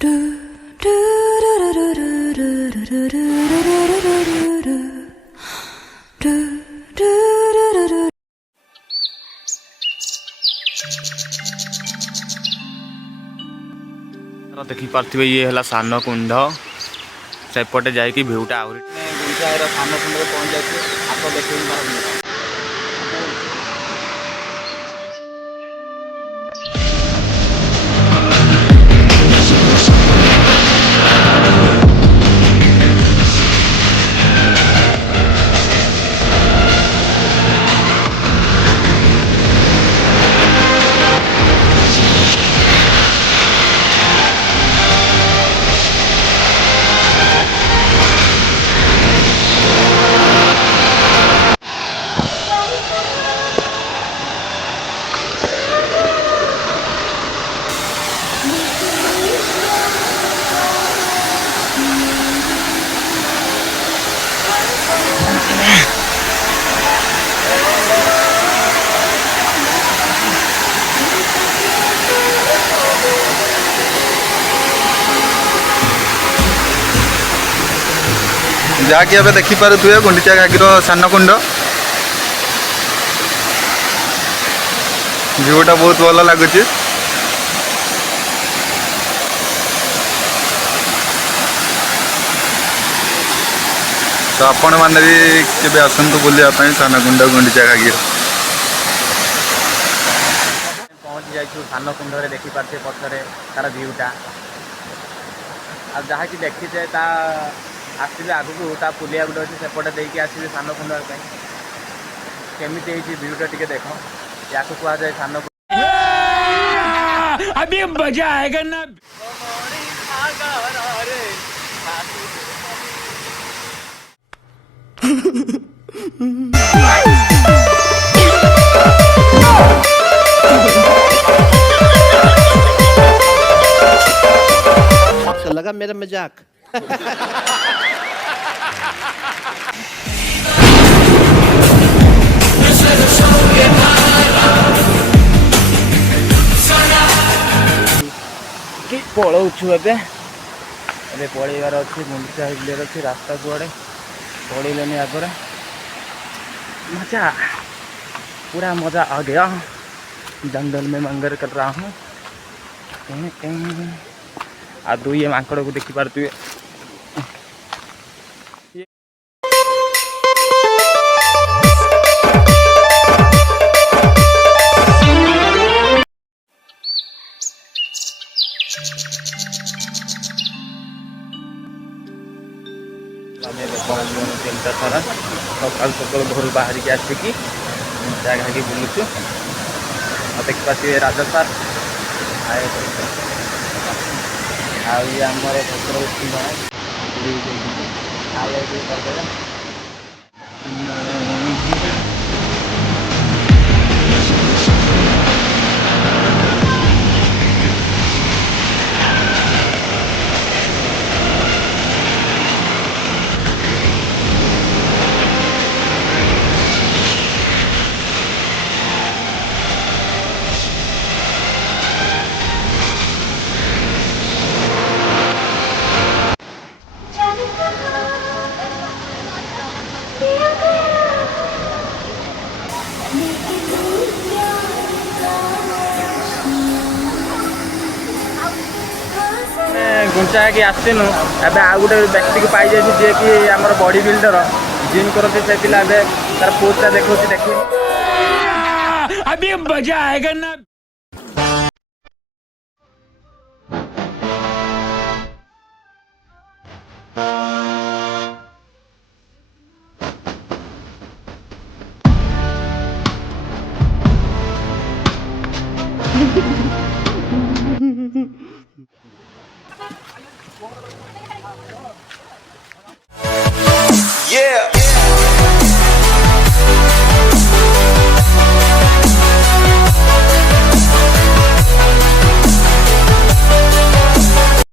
देखी पार्थिवे ये है सान कुंड सेपटे जाकि भ्यूटा आहरी गुंचाईर सान कुंड पहुँच जाए आप देखिए जहाँकि अब देखिपे गुंडीचा घागीर सान कुंड व्यूटा बहुत भल लगुच। तो आपण मैंने भी केबे आसतु बुलायापी सान कुंड गुंडीचा घागीर पहुँची जाइए सान कुंड देखिपे पछरे तार व्यूटा आ जहाँ कि देखीचे आसवे आगू पुलिया गोटे अच्छे सेपटे देकी आसवे सान कुंड केमी भ्यूटा टी देख या कहुए सान अभी मजा आएगा ना। आपसे लगा मेरा मजाक? पलाऊँ एवं पलैबार अच्छे गुंडीचा हिलर अच्छे रास्ता कुआड़े पड़ेनि आगे मजा पूरा मजा आ गया। जंगल में मंगर कर रहा हूँ आ दो ये माकड़ को देखी पार्थे तीनटा सारा सकाल सकाल घर बाहर के आसिकी जगह की बुलुचु देखी पार्थे राजा सार आमर पत्र करदे गुंचा कि आसनु एवं आ गए व्यक्ति को पाई जाए जी कि आम बॉडी बिल्डर जिम करते से पिला तार पोस्टा देखा देखिए अभी मजा आएगा ना।